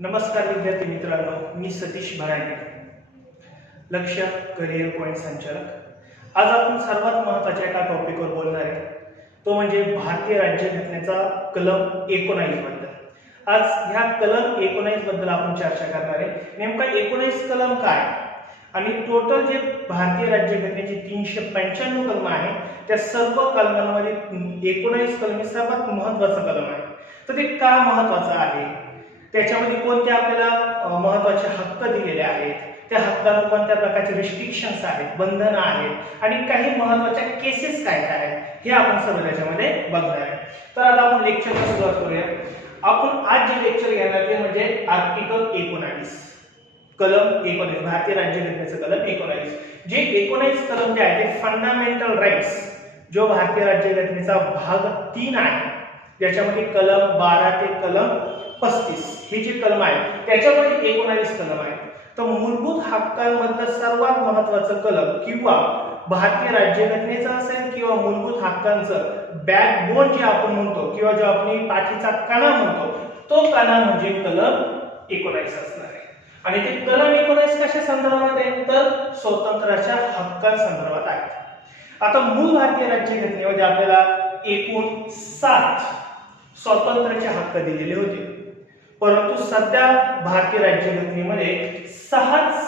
नमस्कार विद्यार्थी मित्रांनो, मी सतीश भराणे, लक्ष करिअर पॉइंट संचालक। आज आपण सर्वात महत्त्वाच्या एका टॉपिकवर बोलणार आहे, तो म्हणजे भारतीय राज्यघटनेचा कलम 19 बद्दल। आज ह्या कलम 19 बद्दल आपण चर्चा करणार आहे। नेमका 19 कलम काय आणि टोटल जे भारतीय राज्यघटनेची 395 कलम आहे, त्या सर्व कलमांमध्ये 19 कलम हे सर्वात महत्त्वाचं कलम आहे। तर ते का महत्त्वाचं आहे, त्याच्यामध्ये कोणते आपल्याला महत्त्वाचे हक्क दिलेले आहेत, त्या हक्कांवर कोणत्या प्रकारचे रिस्ट्रिक्शन्स आहेत, बंधनं आहेत आणि काही महत्त्वाच्या केसेस काय काय आहेत, हे आपण सर्व त्याच्यामध्ये बघणार आहे। तर आता आपण लेक्चरला सुरुवात करूया। आपण आज जे लेक्चर घेणार ते म्हणजे आर्टिकल 19, कलम 19, भारतीय राज्यघटनेचं कलम 19। जे 19 कलम जे आहे ते फंडामेंटल राईट्स, जो भारतीय राज्यघटनेचा भाग 3 आहे, ज्याच्यामध्ये कलम 12 ते कलम 35 हे जे कलम आहे त्याच्यामध्ये 19 कलम आहे। तर मूलभूत हक्कांमधलं सर्वात महत्त्वाचं कलम किंवा भारतीय राज्यघटनेचं असेल किंवा मूलभूत हक्कांचं बॅकबोन जे आपण म्हणतो किंवा जो आपण पाठीचा कणा म्हणतो, तो कणा म्हणजे कलम 19 असणार आहे। आणि ते कलम 19 कशा संदर्भात आहे, तर स्वातंत्र्याच्या हक्कांसंदर्भात आहे। आता मूळ भारतीय राज्यघटनेमध्ये आपल्याला एकूण 7 स्वातंत्र्याचे हक्क दिलेले होते, परंतु सध्या भारतीय राज्यघटनेमध्ये 6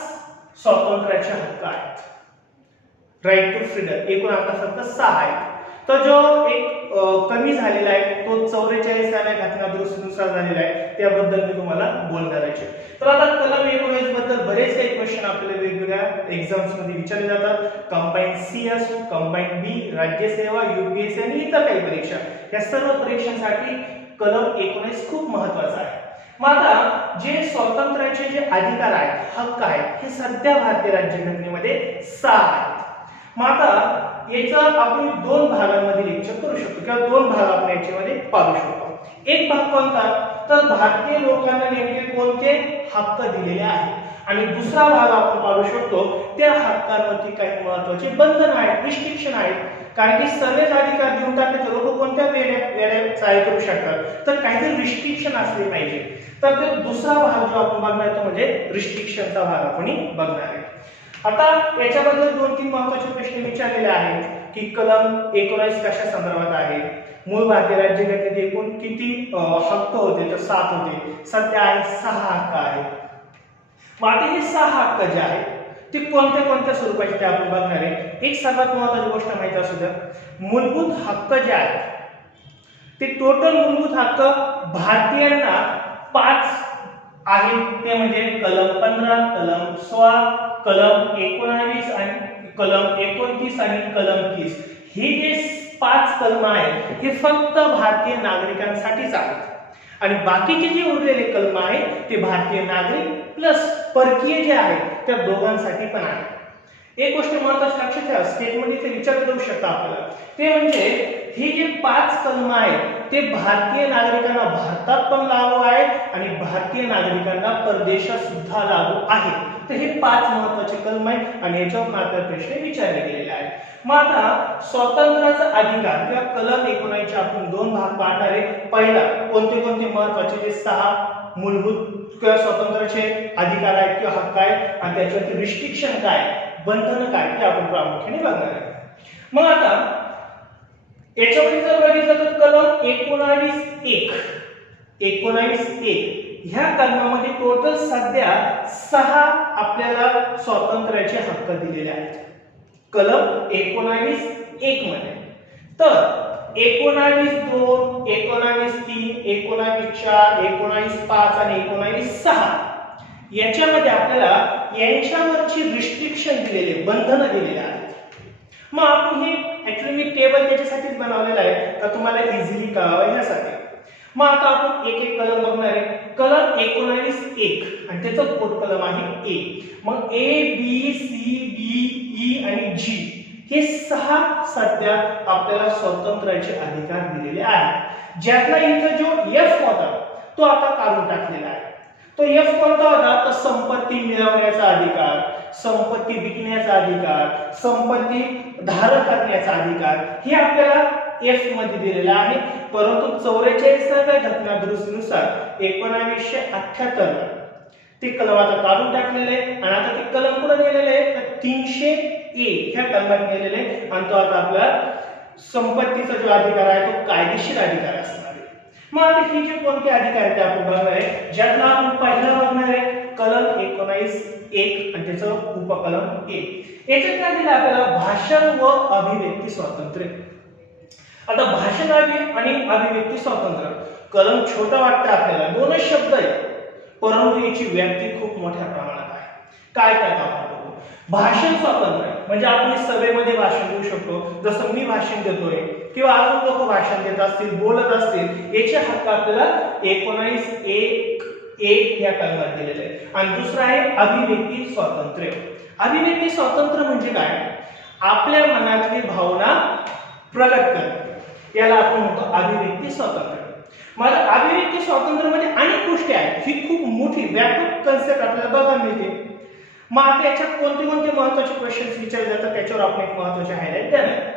स्वातंत्र्याचे हक्क आहेत। राईट टू फ्रीडम एकूण आता फक्त 6 आहेत। तर जो एक कमी झालेला आहे तो 44व्या घटना दुरुस्तीनुसार झालेला आहे, त्याबद्दल मी तुम्हाला बोलणार आहे। तर आता कलम 19 बद्दल बरेच काही क्वेश्चन आपल्याला वेगवेगळ्या एक्झाम्स मध्ये विचारले जातात। कंबाईन सी असो, कंबाईन बी, राज्यसेवा, यूपीएससी आणि इतर काही परीक्षा, या सर्व परीक्षांसाठी कलम 19 खूप महत्त्वाचा आहे। मग आता जे स्वातंत्र्याचे जे अधिकार आहेत, हक्क आहेत, हे सध्या भारतीय राज्यघटनेमध्ये 6 आहेत। मग आता याचं आपण 2 भागांमध्ये लेक्चर करू शकतो किंवा 2 भाग आपण याच्यामध्ये पाहू शकतो। एक भाग कोणता, तर भारतीय लोकांना नेमके कोणते हक्क दिलेले आहेत, आणि दुसरा भाग आपण पाहू शकतो त्या हक्कांवरती काही महत्त्वाचे बंधन आहेत, रिस्ट्रिक्शन आहेत। कारण की सर्वच अधिकार देऊन टाकले तर लोक कोणत्या वेळेत चाल करू शकतात, तर काहीतरी रिस्ट्रिक्शन असले पाहिजे। तर ते दुसरा भाग जो आपण बघणार तो म्हणजे रिस्ट्रिक्शनचा भाग आपण बघणार आहे। आता याच्याबद्दल 2-3 महत्त्वाचे प्रश्न विचारलेले आहेत की कलम 19 कशा संदर्भात आहे, मूळ भारतीय राज्यघटनेत एकूण किती हक्क होते, तर 7 होते, सध्या आहे 6 हक्क आहेत। मग आता हे 6 हक्क जे आहेत ते कोणत्या कोणत्या स्वरूपाचे ते आपण बघणार आहे। एक सर्वात महत्त्वाची गोष्ट माहिती असू द्या, मूलभूत हक्क जे आहेत ते टोटल मूलभूत हक्क भारतीयांना 5 आहेत, ते म्हणजे कलम 15, कलम 16, कलम 19 आणि कलम 29 आणि कलम 30। हे जे 5 कलम आहेत हे फक्त भारतीय नागरिकांसाठीच आहेत, आणि बाकीचे जे उरलेले कलम आहेत ते भारतीय नागरिक प्लस परकीय जे आहेत त्या दोघांसाठी पण आहे। एक गोष्ट महत्त्वाची लक्षात ठेवा, स्टेटमध्ये ते विचारलं जाऊ शकतं आपल्याला, ते म्हणजे हे जे 5 कलम आहेत ते भारतीय नागरिकांना भारतात पण लागू आहेत आणि भारतीय नागरिकांना परदेशात सुद्धा लागू आहेत। तर हे 5 महत्त्वाचे कलम आहेत आणि याच्यावर मात्र प्रश्न विचारले गेलेले आहेत। मग आता स्वातंत्र्याचा अधिकार किंवा कलम 19 चे आपण 2 भाग पाहणार आहे। पहिला कोणते कोणते महत्त्वाचे जे 6 मूलभूत किंवा स्वातंत्र्याचे अधिकार आहेत किंवा हक्क आहेत आणि त्याच्यावरती रिस्ट्रिक्शन काय, बंधन काय, ते आपण प्रामुख्याने बघणार आहे। मग आता याच्यामध्ये जर बघितलं तर कलम 19(1) ह्या कलमामध्ये टोटल सध्या 6 आपल्याला स्वातंत्र्याचे हक्क दिलेले आहेत कलम 19(1) मध्ये। तर 19(2), 19(3), 19(4), 19(5) आणि 19(6) याच्यामध्ये आपल्याला यांच्यावरची रिस्ट्रिक्शन दिलेले, बंधन दिलेले आहेत। मग आपण हे ऍक्च्युअली मी टेबल त्याच्यासाठीच बनवलेला आहे का तुम्हाला इझिली कळावं यासाठी। मग आता आपण एक एक कलम बघणार आहे। कलम 19(1) आणि त्याचं पोट कलम आहे ए। मग ए, बी, सी, डी, ई आणि जी हे 6 सध्या आपल्याला स्वातंत्र्याचे अधिकार दिलेले आहेत। ज्यातला इथं जो एफ होता तो आता काढून टाकलेला आहे। तो एफ कोणता होता, तर संपत्ती मिळवण्याचा अधिकार, संपत्ती विकण्याचा अधिकार, संपत्ती धारण करण्याचा अधिकार, हे आपल्याला एफ मध्ये दिलेला आहे, परंतु 44व्या घटना दुरुस्तीनुसार 1978 ते कलम आता काढून टाकलेले आहे आणि आता ते कलम कुठे गेलेले आहे तर 300 ए ह्या कलमात गेलेले आहे आणि तो आता आपला संपत्तीचा जो अधिकार आहे तो कायदेशीर अधिकार असणार आहे. मग आता ही जे कोणते अधिकार आहेत ते आपण बघणार आहे, ज्यातला आपण पहिला बघणार आहे कलम 19(1) आणि त्याचं उपकलम 1. याच्यात काय दिलं आपल्याला भाषण व अभिव्यक्ती स्वातंत्र्य. आता भाषण आणि अभिव्यक्ती स्वातंत्र्य कलम छोटा वाटतं आपल्याला, दोनच शब्द आहेत, परंतु याची व्याप्ती खूप मोठ्या प्रमाणात आहे. काय त्यात आपण बघू. भाषण स्वातंत्र्य म्हणजे आपण सभेमध्ये भाषण देऊ शकतो, जसं मी भाषण देतोय किंवा अजून लोक भाषण देत असतील, बोलत असतील, याचे हक्क आपल्याला 19(1) या कलमात दिलेले आहे. आणि दुसरा आहे अभिव्यक्ती स्वातंत्र्य. अभिव्यक्ती स्वातंत्र्य म्हणजे काय, आपल्या मनातली भावना प्रगट करणे, याला आपण म्हणतो अभिव्यक्ती स्वातंत्र्य. मला अभिव्यक्ती स्वातंत्र्य मध्ये अनेक गोष्टी आहेत, ही खूप मोठी व्यापक कन्सेप्ट आपल्याला बघायला मिळते. मग आता याच्यात कोणते कोणते महत्त्वाचे क्वेश्चन्स विचारले जातात त्याच्यावर आपण एक महत्त्वाचे हायलाइट देणार.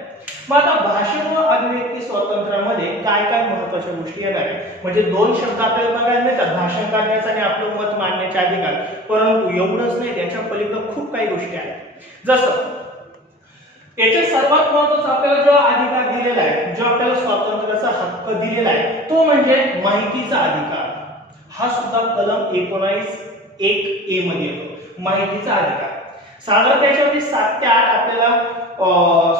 मग आता भाषण व अभिव्यक्ती स्वातंत्र्यामध्ये काय काय महत्त्वाच्या गोष्टी येणार आहेत, म्हणजे दोन शब्द आपल्याला बघायला मिळतात, भाषण करण्याचा आणि आपलं मत मांडण्याचे अधिकार, परंतु एवढंच नाही, त्याच्या पलीकडे खूप काही गोष्टी आहेत. जसं याच्यात सर्वात महत्त्वाचा आपल्याला जो अधिकार दिलेला आहे, जो आपल्याला स्वातंत्र्याचा हक्क दिलेला आहे, तो म्हणजे माहितीचा अधिकार. हा सुद्धा कलम 19(1) मध्ये येतो, माहितीचा अधिकार. साधारण त्याच्यामध्ये 7 ते 8 आपल्याला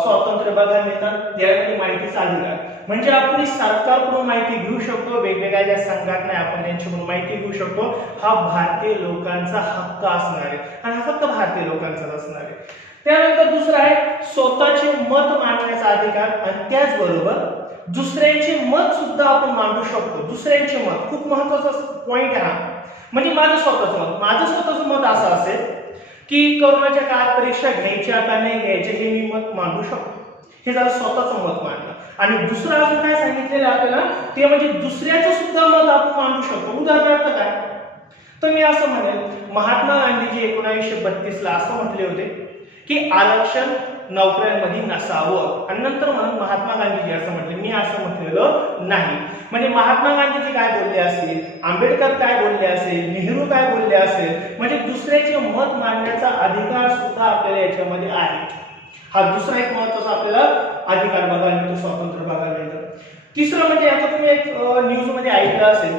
स्वातंत्र्य बघायला मिळतात. त्यामध्ये माहितीचा अधिकार म्हणजे आपण सरकारकडून माहिती घेऊ शकतो, वेगवेगळ्या ज्या संघटना आपण त्यांच्याकडून माहिती घेऊ शकतो. हा भारतीय लोकांचा हक्क असणार आहे आणि हा फक्त भारतीय लोकांचाच असणार आहे. त्यानंतर दुसरा आहे स्वतःचे मत मांडण्याचा अधिकार आणि त्याचबरोबर दुसऱ्यांचे मत सुद्धा आपण मांडू शकतो. दुसऱ्यांचे मत खूप महत्त्वाचा पॉइंट आहे हा. म्हणजे माझं स्वतःचं मत असं असेल की कोरोनाच्या काळात परीक्षा घ्यायच्या का नाही घ्यायच्या हे मी मत मांडू शकतो, हे झालं स्वतःचं मत मांडणं. आणि दुसरं अजून काय सांगितलेलं आपल्याला ते म्हणजे दुसऱ्याचं सुद्धा मत आपण मांडू शकतो. उदाहरणार्थ काय, तर मी असं म्हणेल महात्मा गांधीजी 1932 ला असं म्हटले होते की आरक्षण नोकऱ्यांमध्ये नसावं, आणि नंतर म्हणून महात्मा गांधीजी असं म्हटले, मी असं म्हटलेलं नाही. म्हणजे महात्मा गांधीजी काय बोलले असतील, आंबेडकर काय बोलले असेल, नेहरू काय बोलले असेल, म्हणजे दुसऱ्याचे मत मांडण्याचा अधिकार सुद्धा आपल्याला याच्यामध्ये आहे. हा दुसरा एक महत्त्वाचा आपल्याला अधिकार बघायला मिळतो, स्वातंत्र्य बघायला मिळतं. तिसरं म्हणजे आता तुम्ही एक न्यूज मध्ये ऐकलं असेल,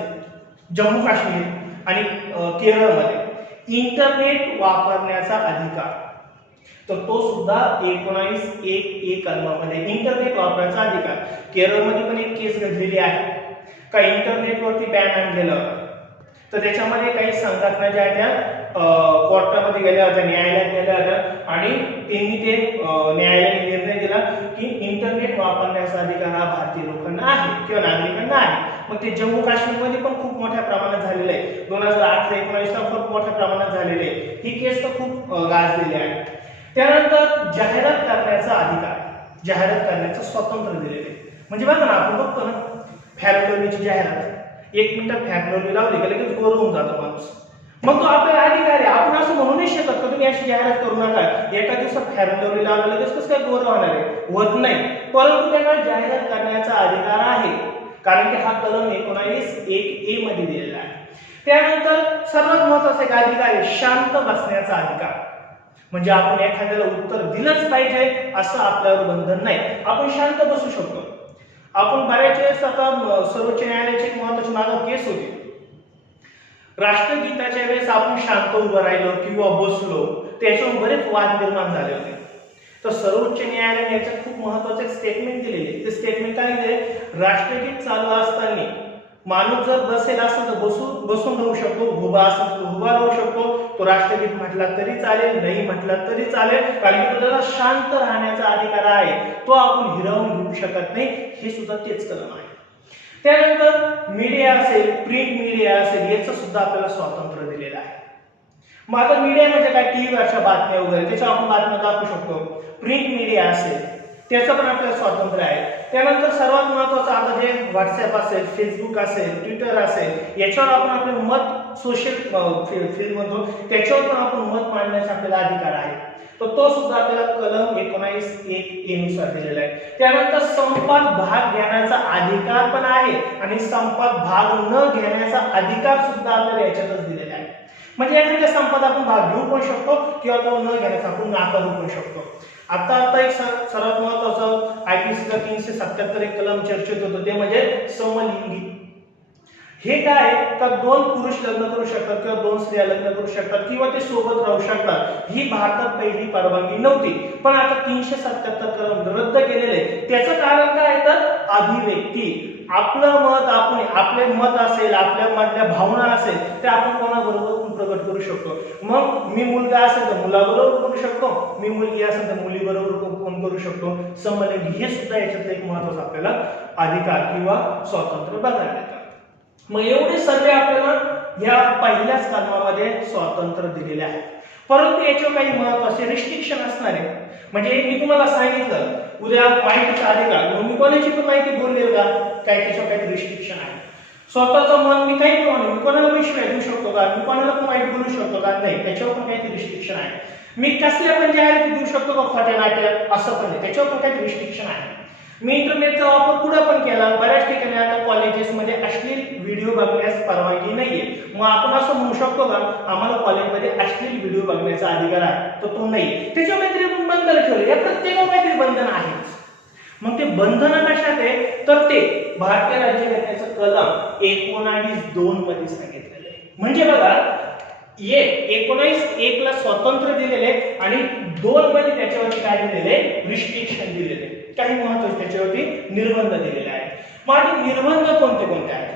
जम्मू काश्मीर आणि केरळमध्ये इंटरनेट वापरण्याचा अधिकार, तर तो सुद्धा 19(1) कलमामध्ये इंटरनेट वापरायचा अधिकार. केरळमध्ये पण एक केस घडलेली आहे का इंटरनेटवरती बॅन आणलेलं होतं, तर त्याच्यामध्ये काही संघटना ज्या आहेत त्या कोर्टामध्ये गेल्या होत्या, न्यायालयात गेल्या होत्या आणि त्यांनी ते न्यायालयाने निर्णय दिला की इंटरनेट वापरण्याचा अधिकार हा भारतीय लोकांना आहे किंवा नागरिकांना आहे. मग ते जम्मू काश्मीरमध्ये पण खूप मोठ्या प्रमाणात झालेलं आहे. 2008-19 ला खूप मोठ्या प्रमाणात झालेले आहे. ही केस तर खूप गाजलेली आहे. त्यानंतर जाहिरात करण्याचा अधिकार, जाहिरात करण्याचं स्वातंत्र्य दिलेले. म्हणजे बघा ना, आपण बघतो ना फॅरलोलीची जाहिरात, 1 मिनिटात फॅरलोली लावली की लगेच गोर होऊन जातो माणूस. मग तो आपला अधिकार आहे, आपण असं म्हणू नाही शकत का तुम्ही अशी जाहिरात करू नका, एका दिवसात फॅरलोली लावलं लगेच कसं काय गोर होणार आहे, होत नाही. परंतु त्यांना जाहिरात करण्याचा अधिकार आहे, कारण की हा कलम 19(1) मध्ये दिलेला आहे. त्यानंतर सर्वात महत्त्वाचा एक अधिकार आहे शांत बसण्याचा अधिकार. म्हणजे आपण एखाद्याला उत्तर दिलंच पाहिजे असं आपल्यावर बंधन नाही, आपण शांत बसू शकतो. आपण बऱ्याच वेळेस आता सर्वोच्च न्यायालयाची एक महत्त्वाची मागे केस होती, राष्ट्रगीताच्या वेळेस आपण शांत उभं राहिलो किंवा बसलो, त्याच्यावर बरेच वाद निर्माण झाले होते. तर सर्वोच्च न्यायालयाने याच्यात खूप महत्त्वाचं स्टेटमेंट दिलेले. ते स्टेटमेंट काय दिले, राष्ट्रगीत चालू असताना माणूस जर बसेल असेल तर बसून राहू शकतो, उभा असेल तर उभा राहू शकतो, तो राष्ट्रगीत म्हटला तरी चालेल, नाही म्हटला तरी चालेल, कारण की त्याला शांत राहण्याचा अधिकार आहे, तो आपण हिरावून घेऊ शकत नाही. हे सुद्धा तेच कलम आहे. त्यानंतर मीडिया असेल, प्रिंट मीडिया असेल, याचं सुद्धा आपल्याला स्वातंत्र्य दिलेलं आहे. मग आता मीडिया म्हणजे काय, टीव्हीवरच्या बातम्या वगैरे त्याच्यावर आपण बातम्या दाखवू शकतो. प्रिंट मीडिया असेल त्याचं पण आपल्याला स्वातंत्र्य आहे. त्यानंतर सर्वात महत्त्वाचं आता जे व्हॉट्सअप असेल, फेसबुक असेल, ट्विटर असेल, याच्यावर आपण आपले मत सोशल फील्ड म्हणतो, त्याच्यावर पण आपण मत मांडण्याचा आपल्याला अधिकार आहे. तर तो सुद्धा आपल्याला कलम 19(1) नुसार दिलेला आहे. त्यानंतर संपात भाग घेण्याचा अधिकार पण आहे आणि संपात भाग न घेण्याचा अधिकार सुद्धा आपल्याला याच्यातच दिलेला आहे. म्हणजे एखाद्या संपात आपण भाग घेऊ पण शकतो किंवा तो न घेण्याचा आपण नाकारू पण शकतो. आता एक सर्वात महत्त्वाचं IPCचा 377 एक कलम चर्चेत होतं, ते म्हणजे समलिंगी. हे काय का दोन पुरुष लग्न करू शकतात किंवा दोन स्त्रिया लग्न करू शकतात किंवा ते सोबत राहू शकतात. ही भारतात पहिली परवानगी नव्हती, पण आता 377 कलम रद्द केलेले. त्याचं कारण काय तर अभिव्यक्ती. आपलं मत आपण आपले मत असेल, आपल्या मधल्या भावना असेल ते आपण कोणाबरोबर प्रकट करू शकतो. मग मी मुलगा असेल तर मुलाबरोबर करू शकतो, मी मुलगी असेल तर मुलीबरोबर फोन करू शकतो. समलिंगी हे सुद्धा याच्यातलं एक महत्त्वाचा आपल्याला अधिकार किंवा स्वातंत्र्य बघायला येतं. मग एवढे सर्व आपल्याला या पहिल्याच कलमामध्ये स्वातंत्र्य दिलेले आहे. परंतु याच्यावर काही महत्त्वाचे रिस्ट्रिक्शन असणार आहे. म्हणजे मी तुम्हाला सांगितलं उद्या माहितीचा अधिकार, मी कोणाची पण माहिती बोलले का, काय त्याच्यावर काही रिस्ट्रिक्शन आहे. स्वतःचं मन मी काही मी कोणाला पण शिवाय देऊ शकतो का, मी कोणाला पण वाईट बोलू शकतो का, नाही, त्याच्यावर पण काही रिस्ट्रिक्शन आहे. मी कसल्या पण जाहिराती देऊ शकतो का खोट्या नाट्या, असं पण नाही, त्याच्यावर पण काही रिस्ट्रिक्शन आहे. मी इंटरनेटचा वापर पुढे पण केला. बऱ्याच ठिकाणी आता कॉलेजेसमध्ये अश्लील व्हिडिओ बघण्यास परवानगी नाहीये. मग आपण असं म्हणू शकतो का आम्हाला कॉलेजमध्ये अश्लील व्हिडिओ बघण्याचा अधिकार आहे, तर तो नाही. त्याच्यावर काहीतरी बंधन ठेवले, या प्रत्येकावर काहीतरी बंधन आहे. मग ते बंधन कशात आहे तर ते भारतीय राज्यघटनेचं कलम 19(2) मध्ये सांगितलेलं आहे. म्हणजे बघा 19(1) ला स्वातंत्र्य दिलेले आणि 2 मध्ये त्याच्यावरती काय दिलेले रिस्ट्रिक्शन दिलेले, काही महत्त्वाचे त्याच्यावरती निर्बंध दिलेले आहेत. मग निर्बंध कोणते कोणते आहेत?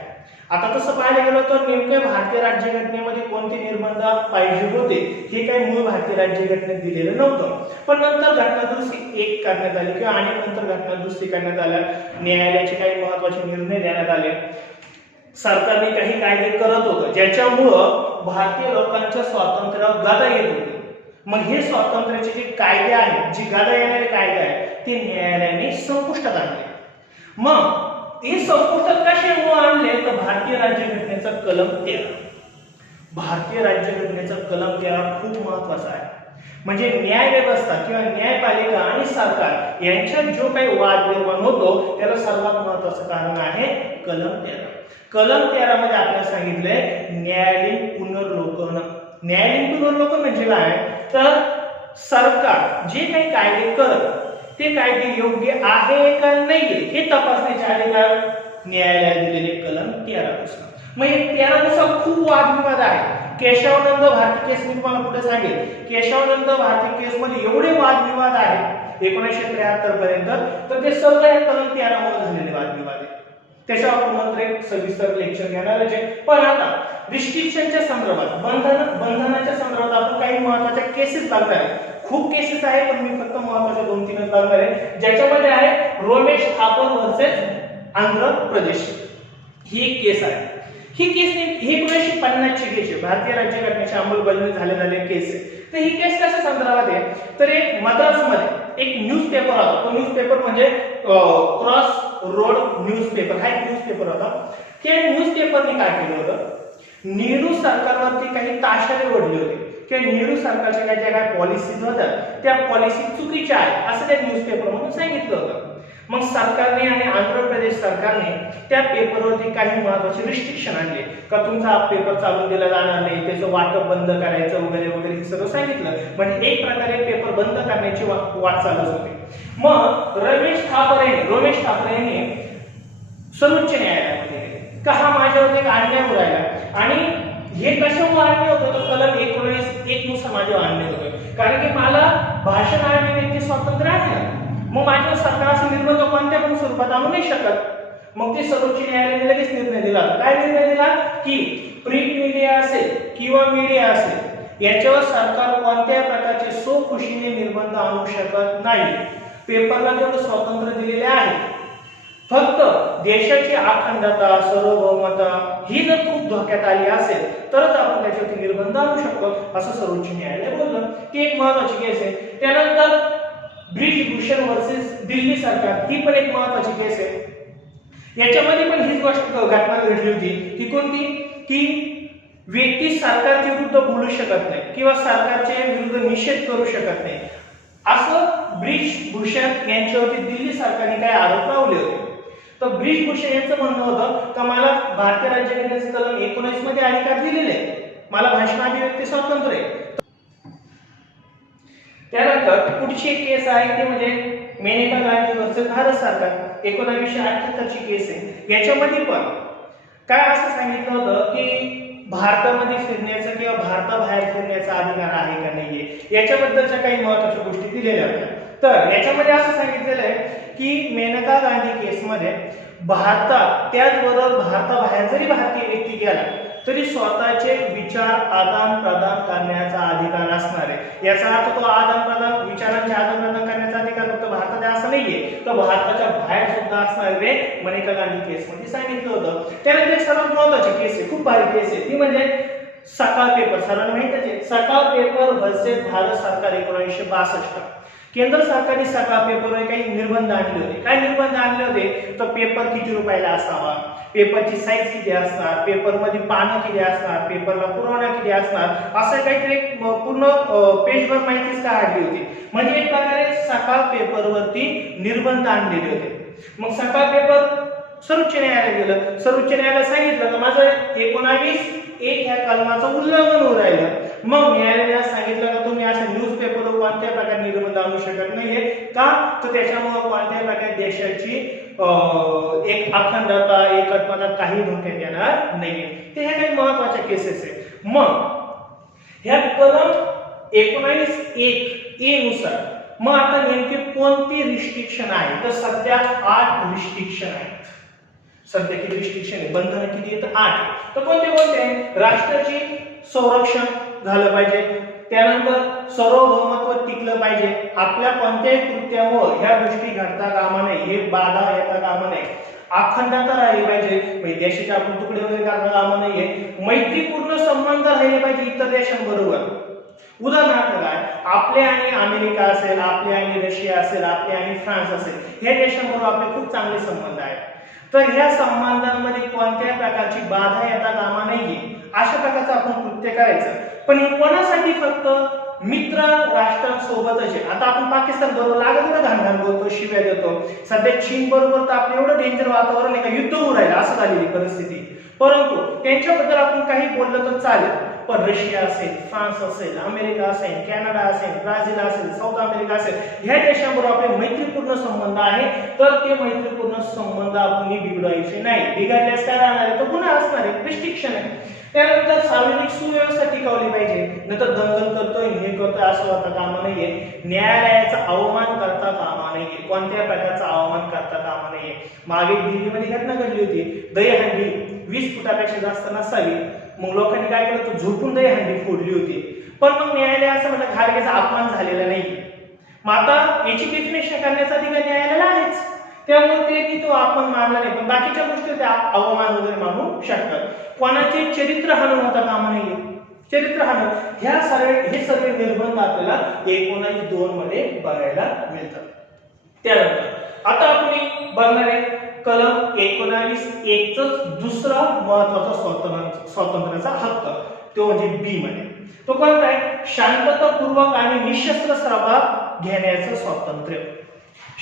आता तसं पाहायला गेलं तर नेमके भारतीय राज्यघटनेमध्ये कोणते निर्बंध पाहिजे होते हे काही मूळ भारतीय राज्यघटनेत दिलेलं नव्हतं. पण नंतर घटना दुरुस्ती 1 करण्यात आली किंवा आणि नंतर घटना दुरुस्ती करण्यात आल्या. न्यायालयाचे काही महत्त्वाचे निर्णय देण्यात आले. सरकारने काही कायदे करत होतं ज्याच्यामुळं भारतीय लोकांच्या स्वातंत्र्यावर गदा येत होती. मग हे स्वातंत्र्याचे जे कायदे आहेत, जी गदा येणारे कायदे आहेत, ते न्यायालयाने संपुष्टात आणले. मग हे संपुष्टात कशामुळे आणले तर भारतीय राज्यघटनेचा कलम 13. भारतीय राज्यघटनेचा कलम 13 खूप महत्त्वाचा आहे. म्हणजे न्याय व्यवस्था किंवा न्यायपालिका आणि सरकार यांच्यात जो काही वाद निर्माण होतो त्याला सर्वात महत्त्वाचं कारण आहे कलम 13. कलम 13 मध्ये आपल्याला सांगितलंय न्यायालयीन पुनर्लोकन. न्यायालयीन पुनर्लोकन म्हणजे काय तर सरकार जे काही कायदे करत ते कायदे योग्य आहे का नाहीये हे तपासण्याचे अधिकार न्यायालयाला दिलेले कलम 13 नुसार. मग 13 नुसार खूप वादविवाद आहे. केशवानंद भारती केस मी तुम्हाला पुढे सांगेल. केशवानंद भारती केस मध्ये एवढे वादविवाद आहेत 1973 पर्यंत, तर ते सगळे कलम 13 मध्ये झालेले वादविवाद आहेत. त्याच्यावर आपण नंतर एक सविस्तर लेक्चर घेणार आहे. पण आता रिस्ट्रिक्शनच्या संदर्भात बंधनाच्या संदर्भात आपण काही महत्त्वाच्या केसेस बघणार आहे. खूप केसेस आहे पण मी फक्त महत्त्वाच्या 2-3 बघणार आहे. ज्याच्यामध्ये आहे रमेश थापर वर्सेस आंध्र प्रदेश. ही एक केस आहे. ही केस 1950 ची केस आहे. भारतीय राज्यघटनेची अंमलबजावणी झालेली केस आहे. तर ही केस कशा संदर्भात आहे तर एक मद्रासमध्ये एक न्यूजपेपर होता. तो न्यूजपेपर म्हणजे क्रॉस रोड न्यूजपेपर हा एक न्यूजपेपर होता. त्या न्यूजपेपरने काय केलं होतं नेहरू सरकारवरती काही ताशारे ओढले होते की नेहरू सरकारच्या काही ज्या काही पॉलिसीज होत्या त्या पॉलिसी चुकीच्या आहेत असं त्या न्यूजपेपर मधून सांगितलं होतं. मग सरकारने आणि आंध्र प्रदेश सरकारने त्या पेपरवरती काही महत्त्वाचे रिस्ट्रिक्शन आणले का तुमचा हा पेपर चालून दिला जाणार नाही, त्याचं वाटप बंद करायचं वगैरे वगैरे हे सगळं सांगितलं. म्हणजे एक प्रकारे पेपर बंद करण्याची वाटचालच होती. मग रमेश थापर यांनी सर्वोच्च न्यायालयामध्ये गेले का हा माझ्यावर एक अन्याय उरायला आणि हे कशामुळे अन्याय होतं तर कलम 19(1) नुसार माझ्यावर अन्याय होतोय. कारण की मला भाषण आणि व्यक्ती स्वातंत्र्य आहे ना, मग माझ्यावर सरकार असं निर्बंध कोणत्या पण स्वरूपात आणू नाही शकत. मग ते सर्वोच्च न्यायालयाने लगेच निर्णय दिला. काय निर्णय दिला की प्रिंट मीडिया असेल किंवा मीडिया असेल याच्यावर सरकार कोणत्याही प्रकारचे स्वखुशीने निर्बंध आणू शकत नाही. पेपरला तेवढं स्वातंत्र्य दिलेले आहे. फक्त देशाची अखंडता सार्वभौमता ही जर खूप धोक्यात आली असेल तरच आपण त्याच्यावरती निर्बंध आणू शकतो असं सर्वोच्च न्यायालय बोललं. ती एक महत्त्वाची केस आहे. त्यानंतर ब्रिजभूषण वर्सेस दिल्ली सरकार, ही पण एक महत्वाची केस आहे. याच्यामध्ये पण हीच गोष्ट घटना घडली होती ती कोणती की व्यक्ती सरकारच्या विरुद्ध बोलू शकत नाही किंवा सरकारच्या विरुद्ध निषेध करू शकत नाही, असं ब्रिजभूषण यांच्यावरती दिल्ली सरकारने काय आरोप लावले होते. तर ब्रिजभूषण यांचं म्हणणं होतं की मला भारतीय राज्यघटनेचे कलम 19 मध्ये अधिकार दिलेले आहे, मला भाषण अभिव्यक्ती स्वातंत्र्य आहे. त्यानंतर पुढची एक केस आहे ते म्हणजे मेनका गांधी वर्सेस भारत सरकार, 1978 ची केस आहे. याच्यामध्ये पण काय असं सांगितलं होतं की भारतामध्ये फिरण्याचा किंवा भारताबाहेर फिरण्याचा अधिकार आहे का नाहीये, याच्याबद्दलच्या काही महत्त्वाच्या गोष्टी दिलेल्या होत्या. तर याच्यामध्ये असं सांगितलेलं आहे की मेनका गांधी केसमध्ये भारतात त्याचबरोबर भारताबाहेर जरी भारतीय व्यक्ती गेला तरी स्वतःचे विचार आदान प्रदान करण्याचा अधिकार असणार आहे. याचा अर्थ तो आदान प्रदान विचारांचे आदान प्रदान करण्याचा अधिकार फक्त भारतात असं नाहीये, तर भारताच्या बाहेर सुद्धा असणार आहे, मेनका गांधी केस मध्ये सांगितलं होतं. त्यानंतर सर्वात महत्त्वाची केस आहे, खूप भारी केस आहे, ती म्हणजे सकाळ पेपर. सर्वांना माहितीच आहे सकाळ पेपर वर्सेस भारत सरकार 1962. केंद्र सरकारने सकाळ पेपरवर काही निर्बंध आणले होते. काय निर्बंध आणले होते तर पेपर किती रुपयाला असावा, पेपरची साईज किती असणार, पेपरमध्ये पानं किती असणार, पेपरला पुरवठा किती असणार, असं काहीतरी पूर्ण पेजवर माहितीच काढली होती. म्हणजे एक प्रकारे सकाळ पेपरवरती निर्बंध आणलेले होते. मग सकाळ पेपर सर्वोच्च न्यायालयात गेलं, सर्वोच्च न्यायालयात सांगितलं की माझं 19(1) ह्या कलमाचं उल्लंघन होऊ राहिलं. मग न्यायालयाने सांगितलं की तुम्ही अशा न्यूज पेपरवर कोणत्या प्रकारे निर्बंध आणू शकत नाहीये, का तर त्याच्यामुळे कोणत्या प्रकारे देशाची एक अखंडता एकत्वता काही धोक्यात येणार नाहीये. ते ह्या काही महत्वाच्या केसेस आहे. मग ह्या कलम 19(1) नुसार मग आता नेमके कोणती रिस्ट्रिक्शन आहे तर सध्या 8 रिस्ट्रिक्शन आहेत. सध्या किती रिस्ट्रिक्शन आहे, बंधनं किती आहेत, 8. तर कोणते कोणते आहे, राष्ट्राची संरक्षण झालं पाहिजे, त्यानंतर सार्वभौमत्व टिकलं पाहिजे, आपल्या कोणत्याही कृत्यामुळे ह्या गोष्टी घडता कामा नये, हे बाधा येता कामा नये, अखंडता राहिली पाहिजे, म्हणजे देशाचे आपण तुकडे वगैरे करता कामा नाहीये, मैत्रीपूर्ण संबंध राहिले पाहिजे इतर देशांबरोबर. उदाहरणार्थ काय, आपले आणि अमेरिका असेल, आपले आणि रशिया असेल, आपले आणि फ्रान्स असेल, ह्या देशांबरोबर आपले खूप चांगले संबंध आहेत. तर ह्या संबंधांमध्ये कोणत्या प्रकारची बाधा येता कामा नाहीये, अशा प्रकारचं आपण कृत्य करायचं. पण हे कोणासाठी, फक्त मित्र राष्ट्रांसोबतच आहे. आता आपण पाकिस्तान बरोबर लागत ना घाण बोलतो, शिव्या देतो, सध्या चीन बरोबर तर आपलं एवढं डेंजर वातावरण आहे का युद्ध होऊ राहिलं असं झालेली परिस्थिती. परंतु त्यांच्याबद्दल आपण काही बोललं तर चालेल, पण रशिया असेल, फ्रान्स असेल, अमेरिका असेल, कॅनडा असेल, ब्राझील असेल, साऊथ अमेरिका असेल, ह्या देशांबरोबर आपले मैत्रीपूर्ण संबंध आहे. तर ते मैत्रीपूर्ण संबंध आपण बिघडवायचे नाही. बिघडल्यास काय राहणार आहे, तर गुन्हा असणार आहे, रिस्ट्रिक्शन आहे. त्यानंतर सार्वजनिक सुव्यवस्था टिकवली पाहिजे, नंतर दंगल करतोय हे करतोय असं होता कामा नाहीये, न्यायालयाचा अवमान करता कामा नाहीये, कोणत्या प्रकारचा अवमान करता कामा नाहीये. मागे दिल्लीमध्ये घटना घडली होती, दहीहंडी 20 फुटापेक्षा जास्त नसावी, मग लोकांनी काय केलं तर झोपून दहीहंडी फोडली होती. पण मग न्यायालय असं म्हटलं घाडग्याचा अपमान झालेला नाही. मग आता याची डेफिनेशन करण्याचा अधिकार न्यायालयाला आहेच, त्यामुळे ते तो आपण मानला नाही, पण बाकीच्या गोष्टी त्या अवमान वगैरे मानू शकतात. कोणाचे चरित्र हनन होता कामा नाहीये, चरित्र हनन हे सर्व निर्बंध आपल्याला 19(2) मध्ये बघायला मिळतात. त्यानंतर आता आपण बघणार आहे कलम 19(1) च दुसरा महत्वाचा स्वातंत्र्याचा हक्क, तो म्हणजे बी मध्ये. तो कोणता आहे, शांततापूर्वक आणि निशस्त्र सभा घेण्याचं स्वातंत्र्य.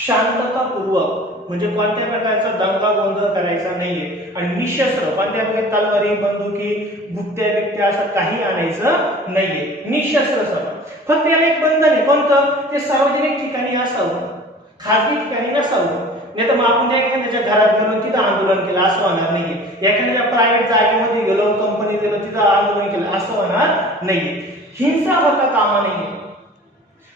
शांततापूर्वक म्हणजे कोणत्या प्रकारचा दंगा गोंधळ करायचा नाहीये, आणि निशस्त्र कोणत्या प्रकारे तलवारी बंदुकी गुप्त्या बिप्त्या असं काही आणायचं नाहीये, निशस्त्र सभा. फक्त याला एक बंधन आहे, कोणतं, ते सार्वजनिक ठिकाणी असावं, खाजगी ठिकाणी नसावं. नाही तर मग आपण एखाद्याच्या घरात गेलो तिथं आंदोलन केलं असं होणार नाहीये, एखाद्या प्रायव्हेट जागेमध्ये गेलो कंपनीत गेलो तिथं आंदोलन केलं असं होणार नाहीये. हिंसा होता कामा नाहीये.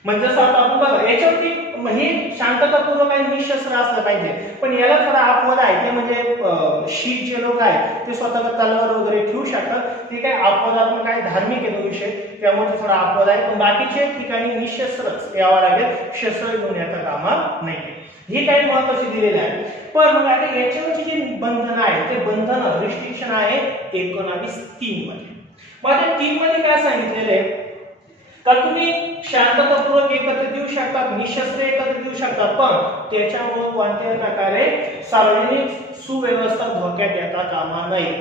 म्हणजे जसं आता आपण बघा याच्यावरती हे शांततापूर्वक आणि निशस्त्र असलं पाहिजे, पण याला थोडा अपवाद आहे, ते म्हणजे शीख जे लोक आहेत ते स्वतःला तलवार वगैरे ठेवू शकतात, ते काय अपवादात्मक काय धार्मिक आहे तो विषय, त्यामुळे थोडा अपवाद आहे. पण बाकीच्या ठिकाणी निशस्त्रच यावं लागेल, शस्त्र घेऊन येता कामा नाही. हे काही महत्वाचे दिलेले आहे. पण मग आता याच्यावरची जी बंधन आहे ते बंधन रिस्ट्रिक्शन आहे 19(3) मध्ये. मग आता 3 मध्ये काय सांगितलेलं आहे, का तुम्ही शांततापूर्वक एकत्रित येऊ शकतात, निशस्त्र एकत्रित येऊ शकतात, पण त्याच्यामुळे कोणत्याही प्रकारे सार्वजनिक सुव्यवस्था धोक्यात येता कामा नये,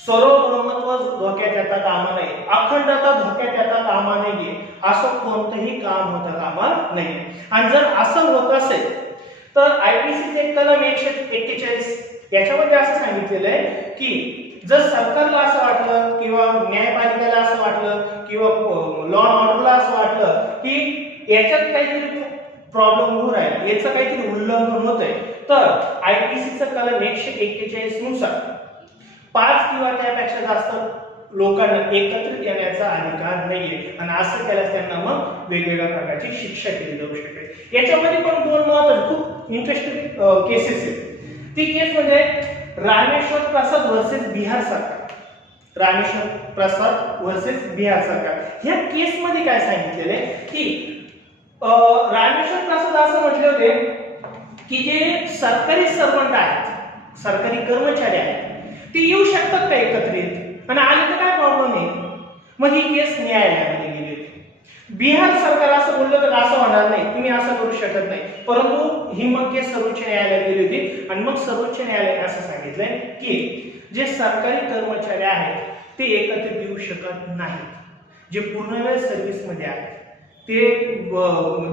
सार्वभौमत्व धोक्यात येता कामा नये, अखंडता धोक्यात येता कामा नये, असं कोणतंही काम होता कामा नये. आणि जर असं होत असेल तर आयपीसीचे कलम 141 याच्यामध्ये असं सांगितलेलं आहे की जर सरकारला असं वाटलं किंवा न्यायपालिकेला असं वाटलं किंवा लॉ अँड ऑर्डरला असं वाटलं की याच्यात काहीतरी प्रॉब्लेम होऊ राहील, याचं काहीतरी उल्लंघन होतंय, तर आयपीसीचं कलम 141 नुसार 5 किंवा त्यापेक्षा जास्त लोकांना एकत्रित येण्याचा अधिकार नाहीये आणि असं केल्यास त्यांना मग वेगवेगळ्या प्रकारची शिक्षा केली जाऊ शकते. याच्यामध्ये पण दोन महत्त्वाचे खूप इंटरेस्टिंग केसेस आहेत. ती केस म्हणजे रामेश्वर प्रसाद वर्सेस बिहार सरकार. रामेश्वर प्रसाद वर्सेस बिहार सरकार ह्या केस मध्ये काय सांगितलेलं आहे की रामेश्वर प्रसाद असं म्हटले होते की जे सरकारी सर्वंट आहेत, सरकारी कर्मचारी आहेत, ते येऊ शकतात का एकत्रित आणि आले तर काय प्रॉब्लेम आहे. मग ही केस न्यायालयामध्ये गेली होती. बिहार सरकार असं बोललं तर असं होणार नाही, तुम्ही असं करू शकत नाही, परंतु ही मग केस सर्वोच्च न्यायालयात गेली होती आणि मग सर्वोच्च न्यायालयाने असं सांगितलंय की जे सरकारी कर्मचारी आहेत ते एकत्रित येऊ शकत नाहीत, जे पूर्णवेळ सर्व्हिस मध्ये आहेत ते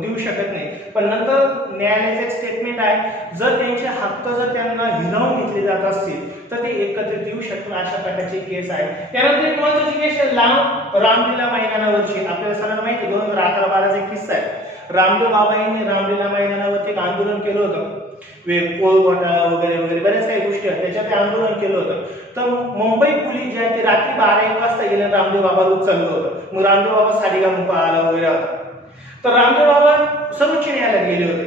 देऊ शकत नाही. पण नंतर न्यायालयाचे स्टेटमेंट आहे जर त्यांचे हक्क जर त्यांना हिरावून घेतले जात असतील तर ते एकत्रित येऊ शकतात, अशा प्रकारची केस आहे. त्यानंतर एक महत्त्वाची केस आहे रामलीला मैदानावरची. आपल्याला सगळ्यांना माहिती 2011-12चा किस्सा आहे. रामदेव बाबा यांनी रामलीला मैदानावरती एक आंदोलन केलं होतं, पोळ घोटाळा वगैरे वगैरे बऱ्याच काही गोष्टी आहेत, त्याच्यात ते आंदोलन केलं होतं. तर मुंबई पोलीस जे आहे ते रात्री 12-1 वाजता गेले रामदेव बाबाला उचललं होतं. मग रामदेव बाबा सारीगाम आला वगैरे होता. तर रामदेव बाबा सर्वोच्च न्यायालयात गेले होते.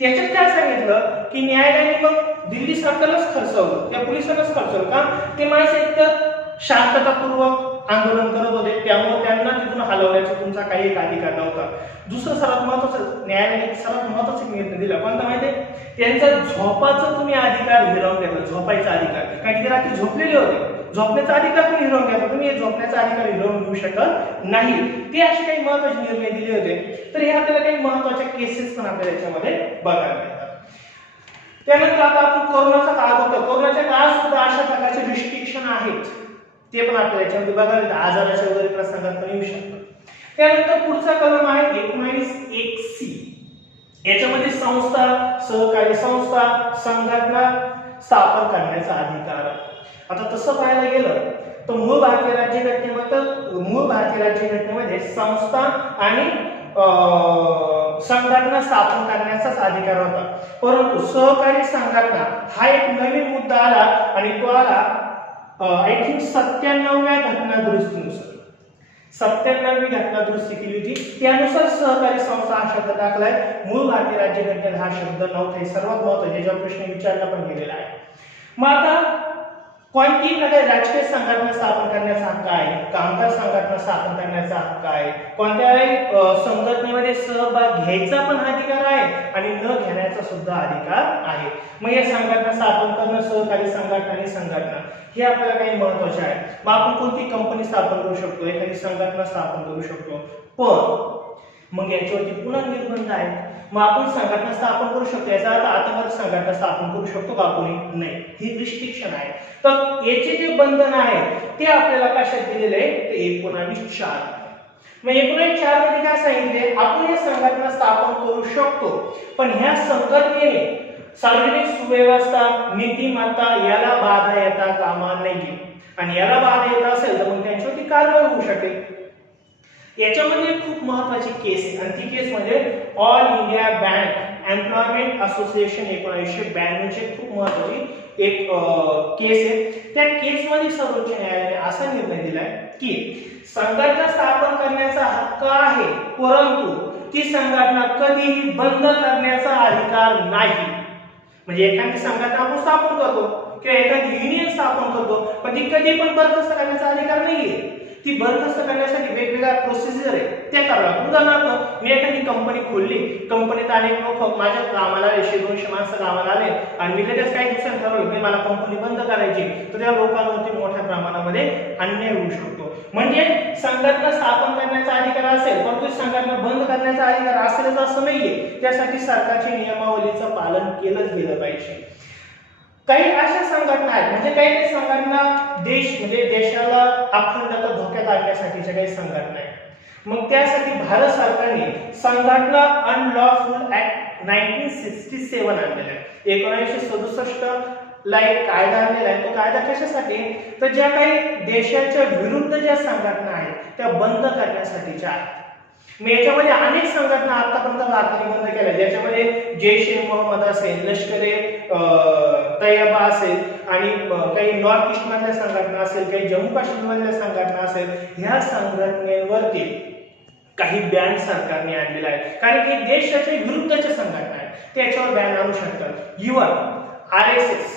त्याच्यात काय सांगितलं की न्यायालयाने मग दिल्ली सरकारलाच खर्चवलं, त्या पोलिसांनाच खर्चवलं. का ते माणसं एकतर शांततापूर्वक आंदोलन करत होते, त्यामुळे त्यांना तिथून हलवण्याचा तुमचा काही एक अधिकार नव्हता. दुसरं सर्वात महत्वाचं न्यायालयाने सर्वात महत्वाचा निर्णय दिला कोणता माहितीये, त्यांचा झोपाचा तुम्ही अधिकार हिरावून घेतला, झोपायचा अधिकार. कारण की रात्री झोपलेले होते, झोपण्याचा अधिकार पण हिरावून घ्या, तुम्ही हे झोपण्याचा अधिकार हिरावून घेऊ शकत नाही. ते असे काही महत्त्वाचे निर्णय दिले होते. तर हे आपल्याला काही महत्त्वाच्या केसेस पण आपल्याला याच्यामध्ये बघायला मिळतात. त्यानंतर आता आपण कोरोनाचा काळ बघतो. कोरोनाच्या काळात सुद्धा अशा प्रकारचे रिस्ट्रिक्शन आहेत, ते पण आपल्याला याच्यामध्ये बघायला आजाराच्या वगैरे प्रसंगात पण येऊ शकतात. त्यानंतर पुढचा कलम आहे 19(1)(c). याच्यामध्ये संस्था, सहकारी संस्था, संघटना स्थापन करण्याचा अधिकार. आता तसं पाहायला गेलं तर मूळ भारतीय राज्यघटनेमध्ये संस्था आणि संघटना स्थापन करण्याचाच अधिकार होता. परंतु सहकारी संघटना हा एक नवीन मुद्दा आला आणि तो आला आय थिंक 97व्या घटना दुरुस्तीनुसार. 97वी घटना दुरुस्ती केली होती, त्यानुसार सहकारी संस्था हा शब्द टाकलाय. मूळ भारतीय राज्यघटनेत हा शब्द नव्हता. हे सर्वात महत्त्वाचे, ज्याचा प्रश्न विचारला पण गेलेला आहे. मग आता कोणतीही प्रकारे राजकीय संघटना स्थापन करण्याचा हक्क आहे, कामगार संघटना स्थापन करण्याचा हक्क आहे, कोणत्याही संघटनेमध्ये सहभाग घ्यायचा पण अधिकार आहे आणि न घेण्याचा सुद्धा अधिकार आहे. मग या संघटना स्थापन करणं, सहकारी संघटना आणि संघटना हे आपल्याला काही महत्त्वाचे आहे. मग आपण कोणती कंपनी स्थापन करू शकतो, एखादी संघटना स्थापन करू शकतो, पण मग याच्यावरती पुन्हा निर्बंध आहेत. मग आपण संघटना स्थापन करू शकतो, याचा अर्थ आतंकवादी संघटना स्थापन करू शकतो का कोणी? नाही, ही रिस्ट्रिक्शन आहे. तर याचे जे बंधन आहे ते आपल्याला कशात दिलेले आहे, ते 19(4). मग 19(4) मध्ये काय सांगितले, आपण या संघटना स्थापन करू शकतो, पण ह्या संघटनेने सार्वजनिक सुव्यवस्था, नीतिमत्ता याला बाधा येता कामा नये. आणि याला बाधा येत असेल तर मग त्यांच्यावरती कारवाई होऊ शकेल. याच्यामध्ये खूप महत्त्वाची केस आहे आणि ती केस म्हणजे all India bank employment association 1992 ची खूप महत्त्वाची एक केस आहे. त्या केसमध्ये सर्वोच्च न्यायालयाने असा निर्णय दिलाय की संघटना स्थापन करण्याचा हक्क आहे, परंतु ती संघटना कधीही बंद करण्याचा अधिकार नाही. म्हणजे एखादी संघटना आपण स्थापन करतो किंवा एखादी युनियन स्थापन करतो, पण ती कधी पण बरखास्त करण्याचा अधिकार नाहीये. ती बरखास्त करण्यासाठी वेगवेगळ्या प्रोसिजर आहे त्या कराव्या लागतात. उदाहरणार्थ मी एखादी कंपनी खोलली, कंपनीत अनेक लोक माझ्या कामाला 100-200 माणसं कामाला आले आणि मी लगेच काही दिवसांनी ठरवलं की मला कंपनी बंद करायची, तर त्या लोकांवरती मोठ्या प्रमाणामध्ये अन्याय होऊ शकतो. म्हणजे संघटना स्थापन करण्याचा अधिकार असेल, परंतु संघटना बंद करण्याचा अधिकार असेलच असं नाहीये. त्यासाठी सरकारच्या नियमावलीचं पालन केलंच गेलं पाहिजे. काही अशा संघटना आहेत, म्हणजे काही संघटना म्हणजे देशाला अखंडता धोक्यात आणण्यासाठीच्या काही संघटना आहेत. मग त्यासाठी भारत सरकारने संघटना अनलॉफुल ऍक्ट 1967 आणलेला आहे. 1967 ला एक कायदा आणलेला आहे. तो कायदा कशासाठी? तर ज्या काही देशाच्या विरुद्ध ज्या संघटना आहेत त्या बंद करण्यासाठीच्या आहेत. मग याच्यामध्ये अनेक संघटना आतापर्यंत भारताने बंद केल्या, ज्याच्यामध्ये जैश-ए-मोहम्मद असेल, लष्कर-ए-तैयबा असेल आणि काही नॉर्थ ईस्ट मधल्या संघटना असेल, काही जम्मू काश्मीर मधल्या संघटना असेल. ह्या संघटनेवरती काही बॅन सरकारने आणलेला आहे, कारण की देशाच्या विरुद्धच्या संघटना आहेत त्याच्यावर बॅन आणू शकतात. इव्हन RSS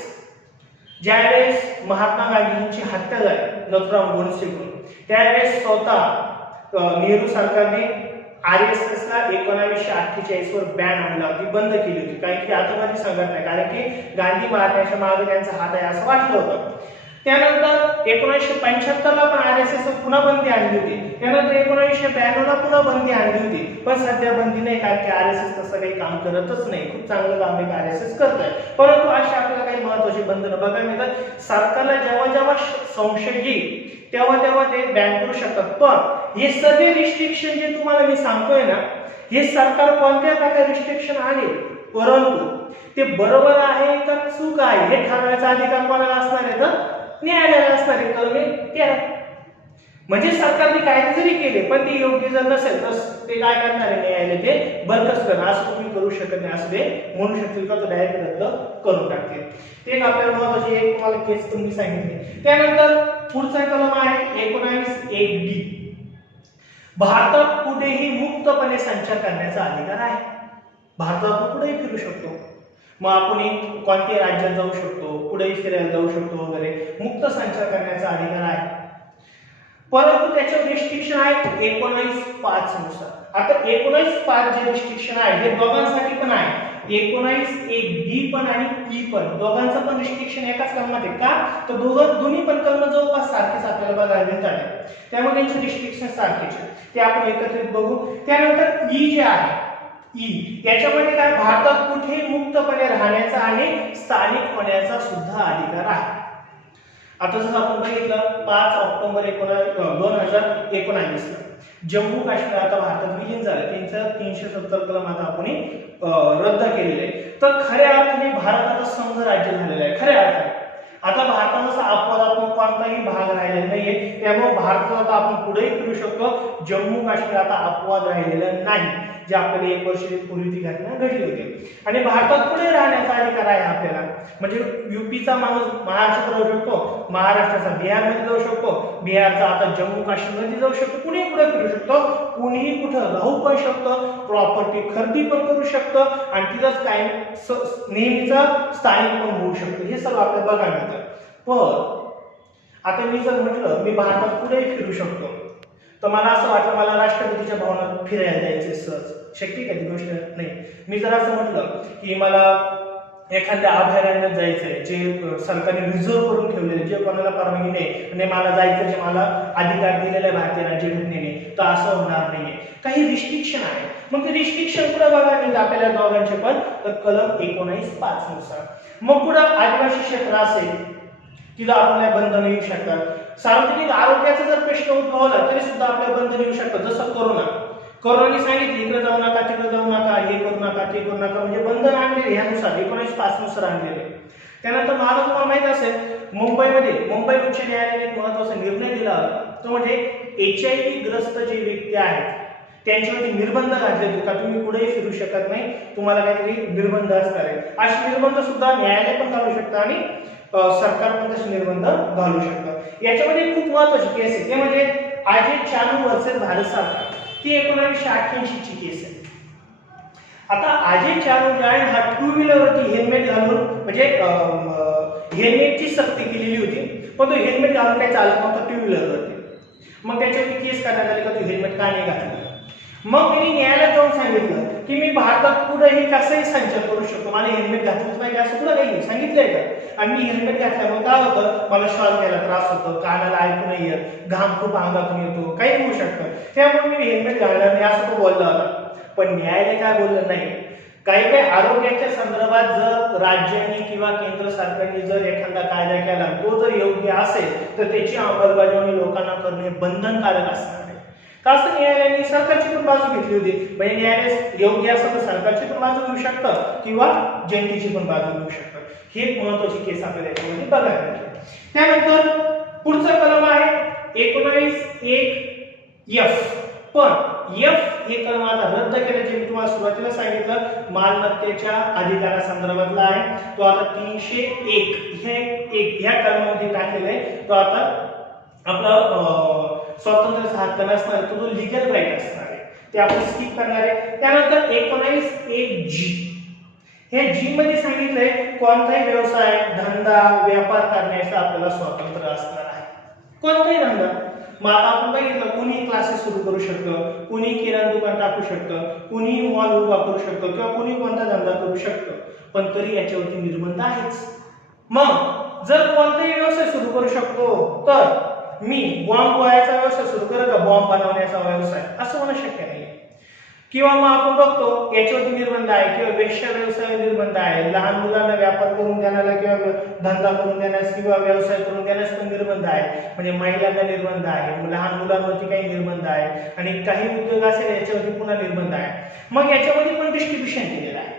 ज्यावेळेस महात्मा गांधींची हत्या झाली नथुराम गोडसेकडून, त्यावेळेस स्वतः नेहरू सरकारने RSS ला 1948 वर बॅन आणला होती, बंद केली होती, कारण की आतंकवादी संघटना आहे, कारण की गांधी मारण्याच्या मागे त्यांचा हात आहे असं वाटलं होतं. त्यानंतर 1975 ला पण RSS पुन्हा बंदी आणली होती. त्यानंतर 1992 ला पुन्हा बंदी आणली होती, पण सध्या बंदी नाही, कारण की RSS तसं काही काम करतच नाही. खूप चांगलं काम आहे RSS करत आहे, परंतु अशी आपल्याला काही महत्त्वाची बंधनं बघायला मिळतात. सरकारला जेव्हा जेव्हा संशय येईल तेव्हा तेव्हा ते बॅन करू शकतात. पण हे सगळे रिस्ट्रिक्शन जे तुम्हाला मी सांगतोय ना, हे सरकार कोणत्या प्रकारे रिस्ट्रिक्शन आले, परंतु ते बरोबर आहे का चूक आहे हे ठरवण्याचा अधिकार कोणाला असणार आहे? तर न्यायालयाला असणार आहे. कलम 13. म्हणजे सरकारने कायदे जरी केले पण ते योग्य जर नसेल तर ते काय करणार आहे? न्यायालय ते बरखास्त करणार. असं तुम्ही करू शकत नाही असं ते म्हणू शकतील का? तो डायरेक्ट रद्द करून टाकतील. ते एक आपल्याला महत्त्वाची एक तुम्हाला केस तुम्ही सांगितली. त्यानंतर पुढचा कलम आहे 19(1)(b). भारतात कुठेही मुक्तपणे संचार करण्याचा अधिकार आहे. भारतात आपण कुठेही फिरू शकतो. मग आपण कोणत्याही राज्यात जाऊ शकतो, कुठेही फिरायला जाऊ शकतो वगैरे, मुक्त संचार करण्याचा अधिकार आहे. परंतु त्याच्यावर रिस्ट्रिक्शन आहे 19(5) नुसार. आता 19(5) जे रिस्ट्रिक्शन आहे हे दोघांसाठी पण आहे. 19(1)(b) पण आणि E पण, दोघांचं पण रिस्ट्रिक्शन एकाच कलमात आहे. का? तर दोन्ही पण कलम जवळपास सारखेच आपल्याला बघायला मिळतात, त्यामुळे त्यांचे रिस्ट्रिक्शन सारखेच आहे. ते आपण एकत्रित बघू. त्यानंतर E जे आहे, याच्यामध्ये काय? भारतात कुठेही मुक्तपणे राहण्याचा आणि स्थानिक होण्याचा सुद्धा अधिकार आहे. आता जसं आपण बघितलं 5 ऑक्टोबर 2019 ला जम्मू काश्मीर आता भारतात विलीन झालं, त्यांचं 370 कलम आता आपण रद्द केलेले आहे. तर खऱ्या अर्थाने भारत आता संघ राज्य झालेलं आहे. खऱ्या अर्थाने आता भारताचा असा अपवादात्मक कोणताही भाग राहिलेला नाहीये, त्यामुळे भारतात आता आपण पुढेही फिरू शकतो. जम्मू काश्मीर आता अपवाद राहिलेला नाही, जे आपल्याला 1 वर्ष पूर्वी ती घटना घडली होती. आणि भारतात पुढे राहण्याचा अधिकार आहे आपल्याला. म्हणजे UPचा माणूस महाराष्ट्रात राहू शकतो, महाराष्ट्राचा बिहारमध्ये जाऊ शकतो, बिहारचा आता जम्मू काश्मीरमध्ये जाऊ शकतो, कुणीही पुढे फिरू शकतो, कुणीही कुठं राहू पण शकतो, प्रॉपर्टी खरेदी पण करू शकतो आणि तिथंच काय नेहमीचं स्थानिक पण होऊ शकतो. हे सगळं आपल्याला बघायला मिळतं. पण आता मी जर म्हटलं मी भारतात कुठेही फिरू शकतो, तर मला असं वाटलं मला राष्ट्रपतीच्या भवनात फिरायला जायचे सहज, शक्य का ती गोष्ट? नाही. मी जर असं म्हटलं की मला एखाद्या अभयारण्यात जायचंय जे सरकारने रिझर्व्ह करून ठेवलेले, जे कोणाला परवानगी नाही आणि मला जायचं, जे मला अधिकार दिलेला आहे भारतीय राज्यघटनेने, तर असं होणार नाहीये. काही रिस्ट्रिक्शन आहे. मग ते रिस्ट्रिक्शन पुढे बघायला मिळतं आपल्याला दोघांचे पण, तर कलम 19(5) नुसार. मग पुढे आदिवासी क्षेत्र असेल तिथं आपल्याला बंधन येऊ शकतात. सार्वजनिक आरोग्याचा जर प्रश्न उद्भवला तरी सुद्धा आपल्याला बंधन येऊ शकतात. जसं कोरोनाने सांगितलं इकडे जाऊ नका, तिकडे जाऊ नका, हे करू नका, ते करू नका, म्हणजे बंधन आणलेले ह्यानुसार 19(5) नुसार आणलेले. त्यानंतर मला तुम्हाला माहित असेल मुंबई उच्च न्यायालयाने एक महत्त्वाचा निर्णय दिला होता, तो म्हणजे HIV ग्रस्त जे व्यक्ती आहेत त्यांच्यावरती निर्बंध घातले का तुम्ही कुठेही फिरू शकत नाही, तुम्हाला काहीतरी निर्बंध असणार आहे. असे निर्बंध सुद्धा न्यायालय पण घालू शकतं आणि सरकार पण तसे निर्बंध घालू शकतं. याच्यामध्ये खूप महत्त्वाची केस आहे, ते म्हणजे अजय चानू वर्सेस भारत सरकार, ती 1988 ची केस आहे. आता अजय चानू जो आहे हा 2 व्हीलरवरती हेल्मेट घालून, म्हणजे हेल्मेटची सक्ती केलेली होती, पण तो हेल्मेट घालून काही चालत नव्हता 2 व्हीलरवरती. मग त्याच्यावरती केस करण्यात आली का तू हेल्मेट का नाही घातलं. मग मी न्यायालयात जाऊन सांगितलं की मी भारतात कुठेही कसंही संचार करू शकतो, मला हेल्मेट घातलंच पाहिजे असं कुठं काही सांगितलंय का. आणि मी हेल्मेट घातल्यामुळे काय होतं, मला श्वास घ्यायला त्रास होतो, कानाला ऐकू नाही येत, घाम खूप अंगातून येतो, काही होऊ शकतं, त्यामुळे मी हेल्मेट घालणार नाही असं तो बोलला होता. पण न्यायालय काय बोललं नाही, काही काही आरोग्याच्या संदर्भात जर राज्यांनी किंवा केंद्र सरकारने जर एखादा कायदा केला तो जर योग्य असेल तर त्याची अंमलबजावणी लोकांना करणे बंधनकारक असणार आहे. असं न्यायालयाने सरकारची पण बाजू घेतली होती. म्हणजे न्यायालय योग्य असेल तर सरकारची पण बाजू घेऊ शकतं किंवा जनतेची पण बाजू घेऊ शकतं. ही एक महत्वाची केस आपल्याला याच्यामध्ये बघायला मिळते. त्यानंतर पुढचा कलम आहे 19(1)(f). पण एफ हे कलम आता रद्द केलं, जे मी तुम्हाला सुरुवातीला सांगितलं मालमत्तेच्या अधिकारासंदर्भातला आहे. तो आता 301 ह्या कलमामध्ये टाकलेला आहे. तो आता आपला स्वातंत्र्याचा हक्क नसणार, तो जो लिगल राईट असणार आहे ते आपण स्किप करणार आहे. त्यानंतर 19(1)(g). हे जी मध्ये सांगितलंय कोणताही व्यवसाय धंदा व्यापार करण्याचा आपल्याला स्वातंत्र्य असणार आहे. कोणताही धंदा, मग आता आपण बघितलं कुणी क्लासेस सुरू करू शकतं, कुणी किराणा दुकान टाकू शकतं, कुणी मॉल उभा करू शकतं किंवा कुणी कोणता धंदा करू शकतं, पण तरी याच्यावरती निर्बंध आहेच. मग जर कोणताही व्यवसाय सुरू करू शकतो तर मी बॉम्ब बनवायचा व्यवसाय सुरू करू का, बॉम्ब बनवण्याचा व्यवसाय, असं होणं शक्य नाही. किंवा मग आपण बघतो याच्यावरती निर्बंध आहे किंवा वेश्या व्यवसाय निर्बंध आहे, लहान मुलांना व्यापार करून देण्याला किंवा धंदा करून देण्यास किंवा व्यवसाय करून देण्यास पण निर्बंध आहे. म्हणजे महिलांना निर्बंध आहे, लहान मुलांवरती काही निर्बंध आहे आणि काही उद्योग असेल याच्यावरती पुन्हा निर्बंध आहे. मग याच्यामध्ये पण डिस्ट्रीब्युशन केलेलं आहे.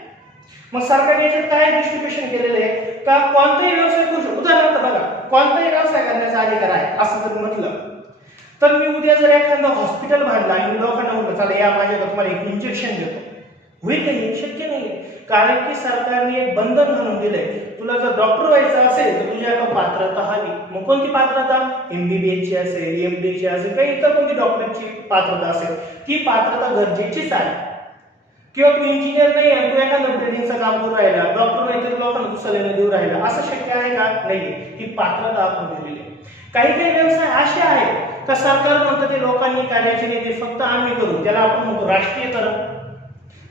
मग सरकारने याच्यात काय डिस्ट्रीब्युशन केलेलं आहे का कोणताही व्यवसाय करू शकतो. उदाहरणार्थ बघा, कोणताही व्यवसाय करण्याचा अधिकार आहे असं जर म्हटलं तर मी उद्या जर एखादं हॉस्पिटल बांधलं आणि मी लोकांना म्हणलं चला या माझ्याकडे तुम्हाला एक इंजेक्शन देतो, होईल नाही, शक्य नाही. कारण की सरकारने एक बंधन म्हणून दिलंय, तुला जर डॉक्टर व्हायचं असेल तर तुझ्याकडे पात्रता हवी. मग कोणती पात्रता, MBBS ची असेल, MD ची असेल, काही इतर कोणती डॉक्टरची पात्रता असेल, ती पात्रता गरजेचीच आहे. किंवा तू इंजिनियर नाही आणि तू एखादं बिल्डिंगचं काम करू राहिला, डॉक्टर नाही तर लोकांना तू सल्ले देऊ राहिला, असं शक्य आहे का, नाही. ही पात्रता आपण दिलेली आहे. काही काही व्यवसाय असे आहेत तर सरकार म्हणतं ते लोकांनी करायचे नाही, ते फक्त आम्ही करू, त्याला आपण म्हणतो राष्ट्रीयकरण.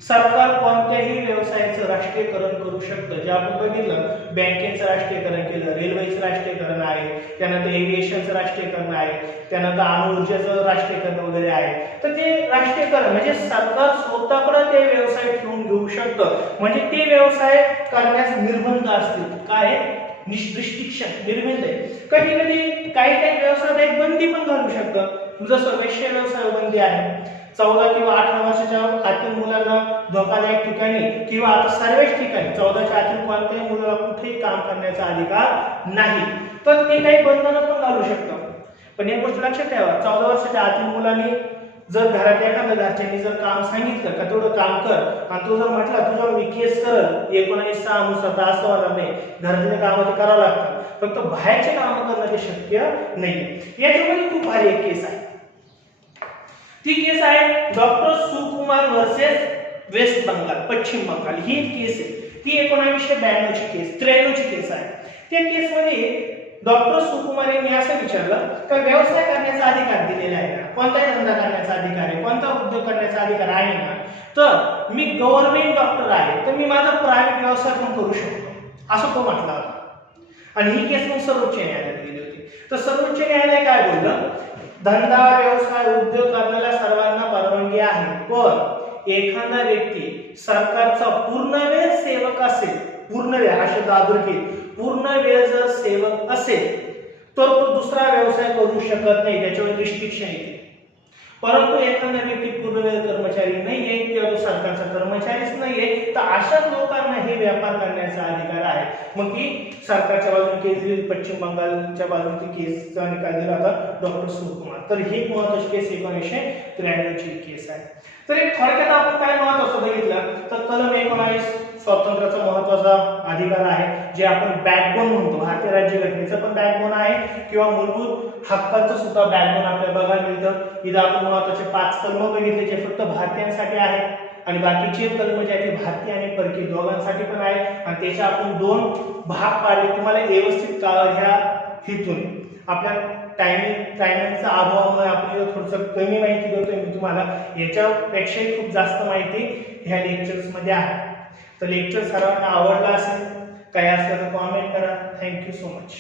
सरकार कोणत्याही व्यवसायाचं राष्ट्रीयकरण करू शकतं. जे आपण बघितलं बँकेचं राष्ट्रीयकरण केलं, रेल्वेचं राष्ट्रीयकरण आहे, त्यानंतर एव्हिएशनचं राष्ट्रीयकरण आहे, त्यानंतर अणुऊर्जेचं राष्ट्रीयकरण वगैरे आहे. तर ते राष्ट्रीयकरण म्हणजे सरकार स्वतःकडे ते व्यवसाय ठेवून घेऊ शकतं. म्हणजे ते व्यवसाय करण्यास निर्बंध असतील, काय रिस्ट्रिक्शन, निर्बंध आहे. कधी कधी काही काही व्यवसायात एक बंदी पण घालू शकतं. जसं वेश्या व्यवसाय बंदी आहे, 14 किंवा 18 वर्षाच्या आतील मुलांना धोकादायक ठिकाणी किंवा आता सर्वच ठिकाणी 14च्या आतील कोणत्याही मुलाला कुठेही काम करण्याचा अधिकार नाही, तर ते काही बंधनं पण घालू शकतं. पण एक गोष्ट लक्षात ठेवा, 14 वर्षाच्या आतील मुलांनी जर घरात एखाद्या घरच्यांनी जर काम सांगितलं का तेवढं काम कर आणि तू जर म्हटला तुझ्यावर मी केस करल 19(6) नुसार असं होणार नाही. घरातले काम ते करावं लागतं, फक्त बाहेरचे काम करणं ते शक्य नाही. याच्यामध्ये खूप भारी एक केस आहे. ती केस आहे डॉक्टर सुकुमार वर्सेस वेस्ट बंगाल, पश्चिम बंगाल. ही केस आहे, ती 1992 ची केस, 93 ची केस आहे. त्या केसमध्ये डॉक्टर सुकुमार यांनी असं विचारलं का व्यवसाय करण्याचा अधिकार दिलेला आहे का, कोणताही धंदा करण्याचा अधिकार आहे, कोणता उद्योग करण्याचा अधिकार आहे का. तर मी गव्हर्नमेंट डॉक्टर आहे तर मी माझा प्रायव्हेट व्यवसाय पण करू शकतो असं तो म्हटला होता. आणि ही केस मग सर्वोच्च न्यायालयात गेली होती. तर सर्वोच्च न्यायालय काय बोललं, धंदा व्यवसाय उद्योग करण्याला सर्वांना परवानगी आहे, पण एखादा व्यक्ती सरकारचा पूर्णवेळ सेवक असेल, पूर्णवेळ हा शब्द अधोरेखित, पूर्ण वेळ जर सेवक असेल तर तो दुसरा व्यवसाय करू शकत नाही, त्याच्यावर रिस्ट्रिक्शन येते. परंतु एखादा व्यक्ती पूर्णवेळ कर्मचारी नाहीये किंवा तो सरकारचा कर्मचारीच नाहीये तर अशा लोकांना हे व्यापार करण्याचा अधिकार आहे. मग ती सरकारच्या बाजूने केस दिली, पश्चिम बंगालच्या बाजूने केसचा निकाल दिला होता डॉक्टर सुकुमार. तर ही महत्वाची केस 1993 ची केस आहे. तर एक थोडक्यात आपण काय महत्वाचं बघितलं तर कलम 19 स्वातंत्र्याचा महत्वाचा अधिकार आहे, जे आपण बॅकबोन म्हणतो. भारतीय राज्यघटनेचं पण बॅकबोन आहे किंवा मूलभूत हक्काचं सुद्धा बॅकबोन आपल्याला बघायला मिळतं. इथं आपण महत्वाचे 5 कलम बघितले जे फक्त भारतीयांसाठी आहेत आणि बाकीचे कलम जे आहेत भारतीय आणि परकीय दोघांसाठी पण आहेत आणि त्याचे आपण 2 भाग पाडले. तुम्हाला व्यवस्थित ह्या हितून आपल्या टायमिंगचा अभावामुळे आपण थोडंसं कमी माहिती देतोय मी तुम्हाला, याच्यापेक्षाही खूप जास्त माहिती ह्या लेक्चर्समध्ये आहे. तर लेक्चर सर्वांना आवडला असेल, काही असलं तर कॉमेंट करा. Thank you so much.